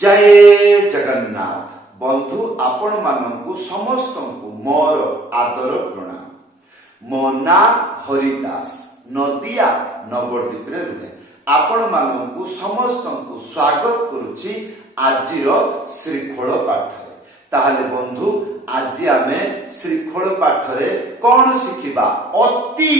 जय जगन्नाथ बंधु आपण मानू समस्त मोर आदर प्रणाम। मो ना हरिदास नदिया नवद्वीप रुहे आपण मानू समस्त स्वागत करुछि आजिर श्रीखोल पाठ। ताहले बंधु आज आमे श्रीखोल पाठ रे कौन शिखिबा? अति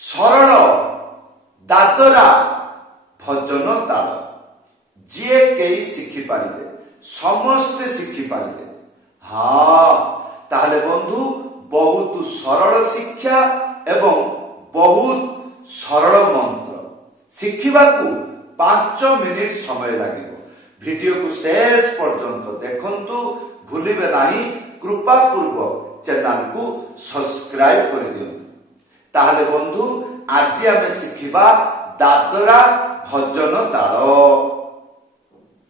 सरल दादरा भजन ताल जे कई शिखि पारिबे समस्ते शिखि पारिबे। हाँ ताहले बंधु बहुत सरल शिक्षा एवं बहुत सरल मंत्र शिखिबाकू 5 मिनिट समय लागिबो। वीडियो को शेष पर्यंत देखंतु भूलिबे नाही। कृपा पूर्वक चैनल को सब्सक्राइब कर दियंतु। ताहले बंधु आज आमे शिखिबा दादरा भजन ताल।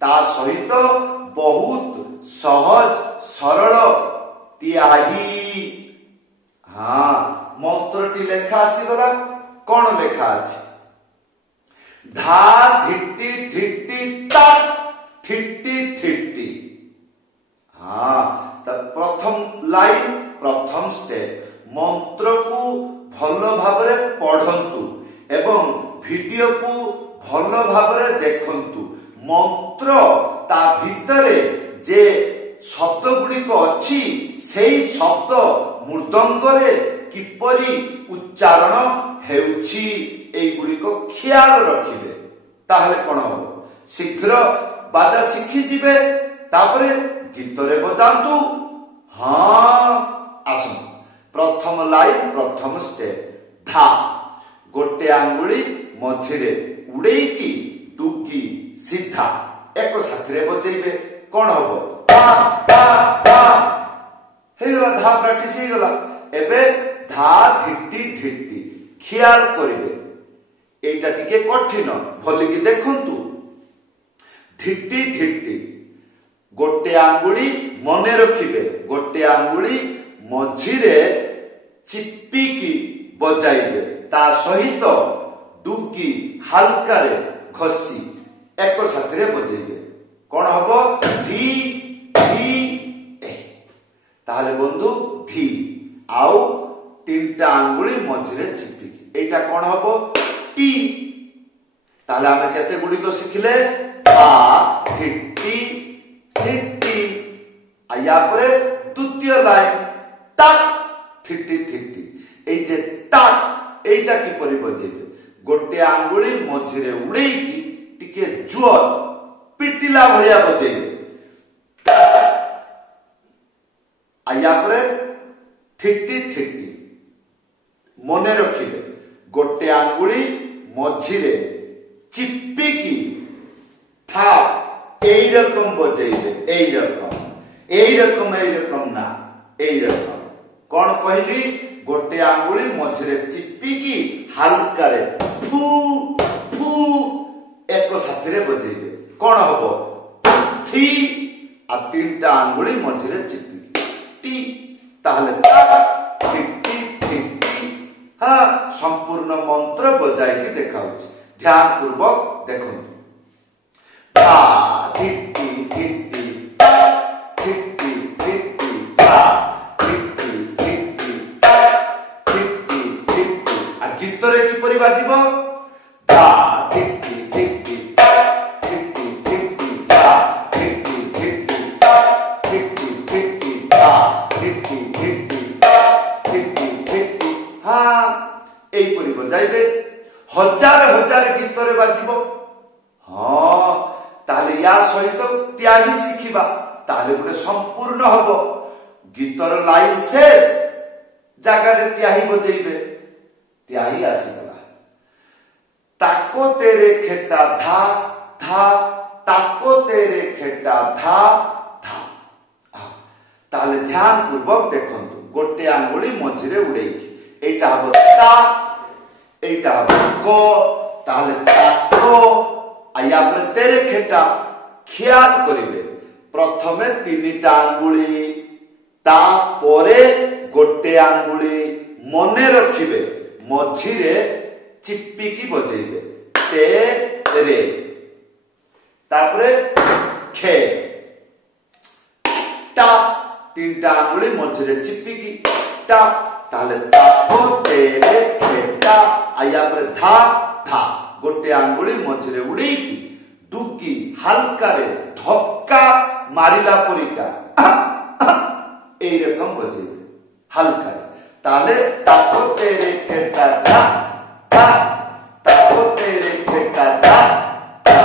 ता सहित बहुत सहज सरल तियाही। हाँ मंत्रटी लेखा आसीगला। कौन लेखा अछि? धा धिट्टी धिट्टी तक थिट्टी थिट्टी। हाँ तब प्रथम लाइन प्रथम स्टेप मंत्र को भल भाबरे पढ़ंतु एवं वीडियो को भल भाबरे देखंतु। मंत्र ता भितरे जे शब्द गुड़िक अच्छी सेई शब्द मृदंगरे किपरि उच्चारण हेउछि एई गुड़िक ख्याल रखिबे। ताहले कोन हो शीघ्र बाजा शिखि जिबे। तापरे गीतरे बजांतु। हाँ आसु प्रथम लाइन प्रथम स्टेप धा गोटे आंगुली मझिरे उड़ेई की डुगी सीधा एक साथी बजेबे। कौन हम धा धा धा हेगला। धा प्रैक्टिस हेगला। एबे धा धिट्टी धिट्टी ख्याल करिवे। एटा टिके कठिन भलिकी देखंतु। धिट्टी धिट्टी गोटे आंगुली मने रखिबे। गोटे आंगुली मझिरे चिप्पिकी बजाइबे। ता सहित डुगी हल्का रे घसी एक साथी बजेबे। कौन हम धी धी ए। ताहले बंधु धी आउ 3टा आंगुली मझिरे चिप्पिकी एटा कौन हम टी। ताहले आमे केते गुडी को शिखिले? धा धिट्टी धिट्टी। आया परे द्वितीय लाइन तक थिट्टी थिट्टी। एई जे तक एटा की परि बजेबे? गोटे आंगुली मझिरे उड़ेई की टिके जोर पिटिला भलिया बजेबे। आया परे थिट्टी थिट्टी मने रखिबे। गोटे आंगुली मझिरे चिप्पी की था एई रकम बजेबे। एई रकम ना एई रकम। कौन कहली? गोटे आंगुली मझिरे चिप्पी की हल्का रे फू फू एक साथी रे बजेबे। कौन हम थी आ 3टा आंगुली मझिरे चिप्पी टी। ताहले थिट्टी थिट्टी। हाँ संपूर्ण मंत्र बजाई की देखाउछि। ध्यान पूर्वक देखंतु। धा धिट्टी धिट्टी थिट्टी थिट्टी धा धिट्टी धिट्टी थिट्टी थिट्टी। आ गीतरे किपरि बाजिबो? धा धिट्टी धिट्टी थिट्टी थिट्टी धा धिट्टी धिट्टी थिट्टी थिट्टी धा धिट्टी धिट्टी थिट्टी थिट्टी। हाँ एई परि बजाइबे। हजार हजार गीतरे बाजिबो। हाँ ताले या सहित त्यागी शिखिबा। ताले गोटे संपूर्ण हबो। गीतर लाइन शेष जगह रे त्याही बजेइबे। त्याही आसीगला। ताको तेरे खेता धा धा ताको तेरे खेता धा धा। ताले ध्यान पूर्वक देखंतु। गोटे आंगुली मझिरे उड़ेइकी एटा हबो ता एटा हबो को। ताले ताको आया पर तेरे खेटा ख्याल करिवे। प्रथमे 3टा आंगुली ता परे गोटे आंगुली मने रखिबे। मझिरे चिप्पी की बजेइबे ते रे। तापरे खे टा तीनटा आंगुली मझिरे चिपिकी टा ताले ताको तेरे खेटा आया पर धा धा गोटे आंगुली मझिरे उड़ेकी डुकी हल्का रे धक्का मारिला परिका এই রকম বজাইবে হালকা তাহলে তাকো তেরে খেটা টা টা তাকো তেরে খেটা টা টা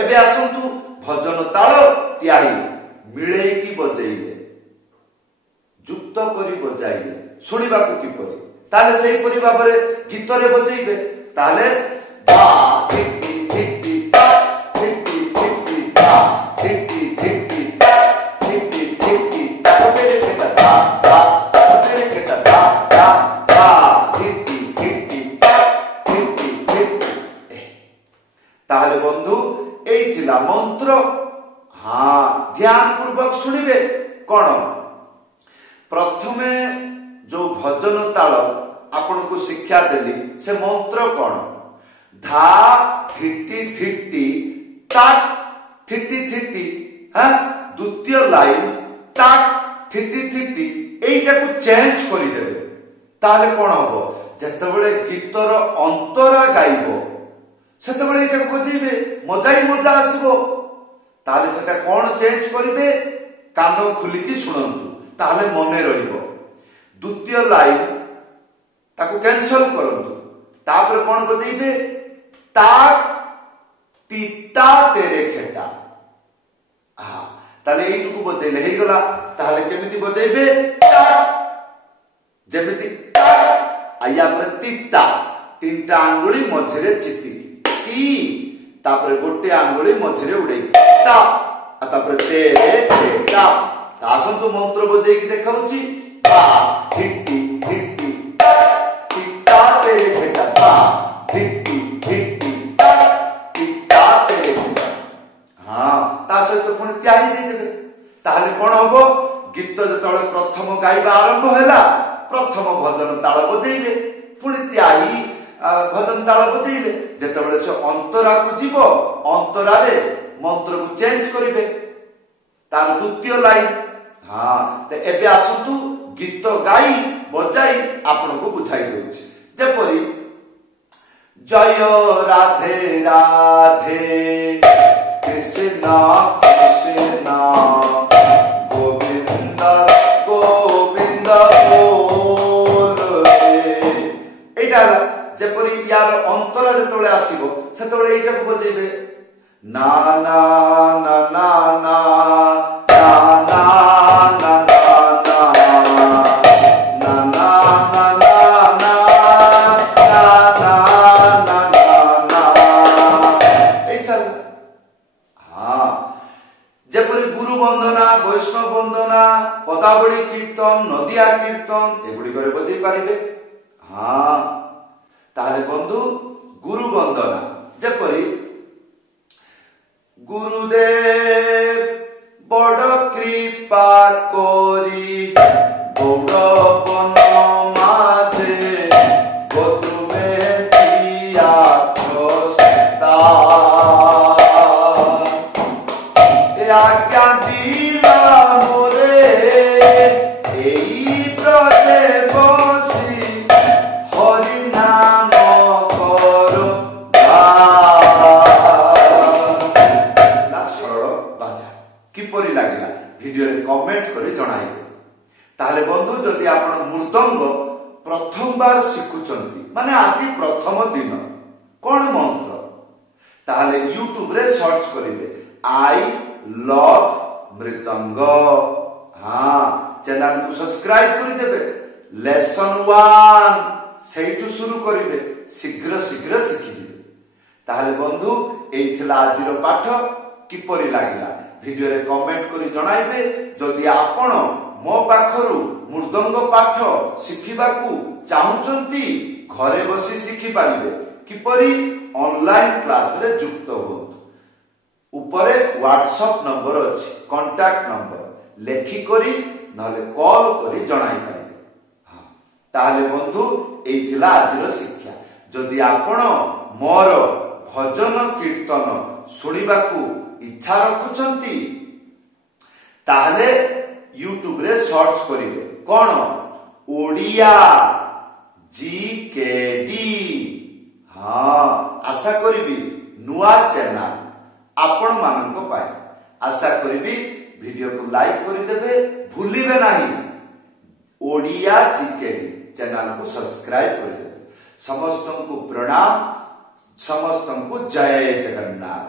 এবে আসন্তু ভজন তাল ত্যাহি মিলেইকি বজাইলে যুক্ত করি বজাইলে শুনিবাকু কিপরি তাহলে সেই পরি ভাবে গীতরে বজাইবে তাহলে দা টিটি টিটি টা টিটি টিটি টা টিটি টিটি টা টিটি টিটি তাকো তেরে খেটা টা টা তাকো তেরে খেটা টা টা টা টিটি টিটি টা টিটি টিটি তাহলে বন্ধু এই ଥିଲା মন্ত্র हाँ ध्यान पूर्वक शुणिबे कौन प्रथमे जो भजन ताल आपण को शिक्षा देली से मंत्र कौन धा थिटी थिटी ताक थिटी थिटी हाँ द्वितीय लाइन ताक थिटी थिटी एटा को चेंज करि देबे ताले कौन हबो जेतेबेले गीतर अंतरा गाइबो सेतेबेले एटा को बजेबे मजाई मजा आसीबो ताले सेटा कौन चेंज करिवे कान खुलिकी सुनंतु ताले मने रहिबो द्वितीय लाइन ताको कैंसिल करंतु तापर कौन बजेइबे ताक तीता तेरे खेटा हां ताले एटुकु बजेइले हे गला ताले केमिति बजेइबे ताक जेमिति ताक आया पर तीता तीनटा आंगुली मझिरे चिपी टी तापर गोटे आंगुली मझिरे उड़ेई ता तापर तेरे खेटा आसंतु मंत्र बजे की देखाउची ता हिट्टी हिट्टी ता तेरे खेटा ता हिट्टी हिट्टी ता तेरे खेटा हां ता सहित पुणी त्याही दे देबे ताले कोन हबो गीत जतळे प्रथम गाइबा आरंभ हैला प्रथम भजन ताल बजेइले पुणी त्याही भजन ताल बजेइले जेतबेले से अंतरा को जीवो अंतरा रे मंत्र को चेंज करिवे तार द्वितीय लाइन हाँ ते एबे आसुतु गीत गाई बजाई आपण को बुझाई देउछि जेपरि जय राधे राधे कृष्ण कृष्ण गोविंद गोविंद बोले एटा जेपरि यार अंतरा जेतबेले आसीबो सेतबेले एटा को बजेइबे ना ना ना ना ना ना ना वैष्णव वंदना पदावली कीर्तन नदिया कीर्तन एगुड़ी करे बजै पारिबे हाँ ताले बंधु गुरु वंदना जेपरि गुरुदेव बड़ कृपा करी गौरवन माझे गोतुमे दिया छस्ता आज्ञा दिला मोरे एई ब्रजे बसी हरि नाम करो सरल बाजा किपरि लागिला वीडियो रे कमेंट करी जणाइबे ताले बंधु जदि आपण मृदंग प्रथम बार शिखुचंती माने आज प्रथम दिन कोन मंत्र ताले YouTube रे सर्च करिवे आई लव मृदंग हाँ चैनल को सब्सक्राइब कर देबे लेसन 1 सेठु शुरू करिवे शीघ्र शीघ्र शिखि दिबे ताले बंधु एई थिला आजिर पाठ किपरि लागिला वीडियो रे कमेंट करी जणाइबे जदि आपण मो पाखरु मृदंग पाठ शिखिबाकू चाहुचंती घरे बसी शिखि पारिबे किपरि ऑनलाइन क्लास रे जुक्त हो ऊपरे व्हाट्सएप नंबर अछि कांटेक्ट नंबर लेखि करी नले कॉल करी जणाई पाइबे हां ताले बंधु एई थिला आजिर शिक्षा जदि आपण मोर भजन कीर्तन सुनिबाकू इच्छा रखुचंती ताहले यूट्यूब रे सर्च करिवे कोन ओडिया जीकेडी। हाँ आशा करिबी नुआ चैनल आपण मानक पाए आशा करिबी वीडियो को लाइक कर देबे भूलिबे नहीं ओडिया जीकेडी चैनल को सब्सक्राइब कर देबे। समस्त को प्रणाम समस्त को जय जगन्नाथ।